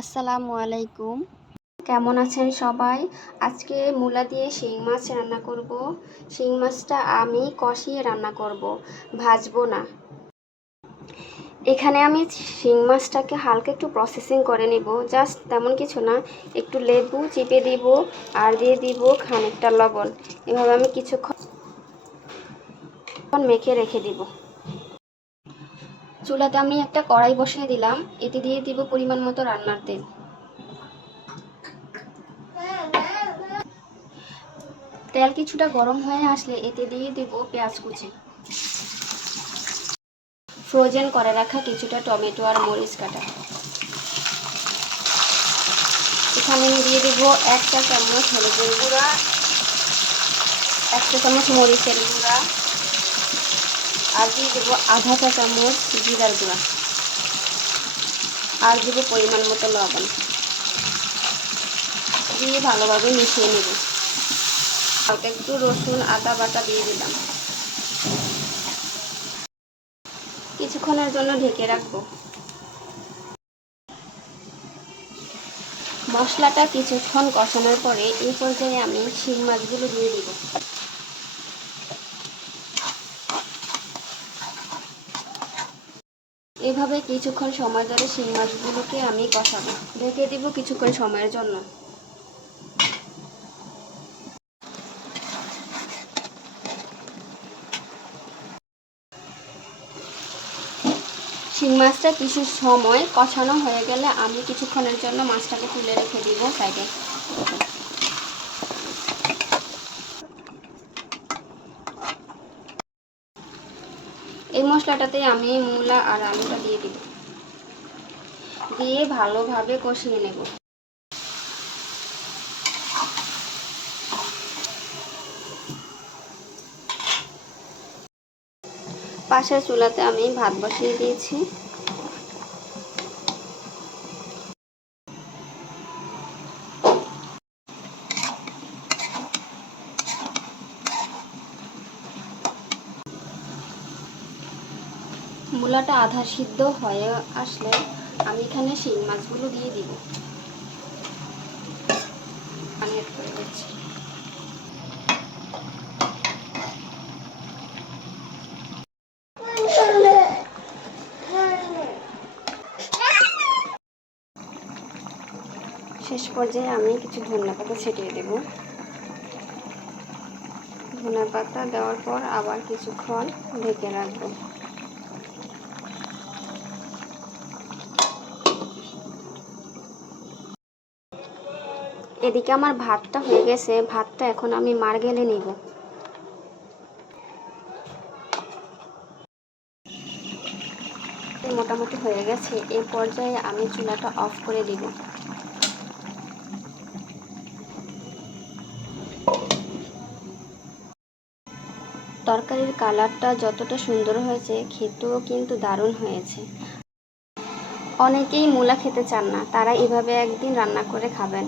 আসসালামু আলাইকুম। কেমন আছেন সবাই? আজকে মূলা দিয়ে শিং মাছ রান্না করব। শিং মাছটা আমি কষিয়ে রান্না করব, ভাজবো না। এখানে আমি শিং মাছটাকে হালকা একটু প্রসেসিং করে নিব, জাস্ট তেমন কিছু না। একটু লেবু চিপে দিব আর দিয়ে দিব খানিকটা লবণ। এভাবে আমি কিছুক্ষণ মেখে রেখে দিব। চুলাতে আমি একটা কড়াই বসিয়ে দিলাম, এতে দিয়ে দিব পরিমাণ মতো রান্নার তেল। তেল কিছুটা গরম হয়ে আসলে এতে দিয়ে দেব পেঁয়াজ কুচি, ফ্রোজেন করে রাখা কিছুটা টমেটো আর মরিচ কাটা। এখানে আমি দিয়ে দেব 1 চা চামচ হলুদের গুঁড়া, 1 চা চামচ মরিচের গুঁড়া, আর দিয়ে দেবো আধা চা চামচ জিরার গুঁড়া, আর দেবো পরিমাণ মতো লবণ। দিয়ে ভালোভাবে মিশিয়ে নেব। হালকা একটু রসুন আদা বাটা দিয়ে দিলাম। কিছুক্ষণের জন্য ঢেকে রাখবো। মশলাটা কিছুক্ষণ কষানোর পরে এই পর্যায়ে আমি শিং মাছগুলো দিয়ে দিব। এভাবে কিছুক্ষণ সময় ধরে শিং মাছগুলোকে আমি কষাবো। ঢেকে দিব কিছুক্ষণ সময়ের জন্য। শিং মাছটা কিছু সময় কষানো হয়ে গেলে আমি কিছুক্ষণের জন্য মাছটাকে তুলে রেখে দিব সাইডে। এই মশলাটাতে আমি মূলা আর আলুটা দিয়ে দিব, দিয়ে ভালোভাবে কষিয়ে নেব। পাশের চুলাতে আমি ভাত বসিয়ে দিয়েছি। মূলাটা আধা সিদ্ধ হয়ে আসলে আমি এখানে শিং মাছগুলো দিয়ে দিব। পানি অ্যাড করে দিচ্ছি। শেষ পর্যায়ে আমি কিছু ধনিয়া পাতা ছিটিয়ে দেব। ধনিয়া পাতা দেওয়ার পর আবার কিছুক্ষণ ঢেকে রাখবো। এদিকে আমার ভাতটা হয়ে গেছে, ভাতটা এখন আমি মাড়গেলে নিব। মোটামুটি হয়ে গেছে, এই পর্যায়ে আমি চুলাটা অফ করে দিব। তরকারির কালারটা যতটা সুন্দর হয়েছে, খেতেও কিন্তু দারুণ হয়েছে। অনেকেই মূলা খেতে চান না, তারা এভাবে একদিন রান্না করে খাবেন।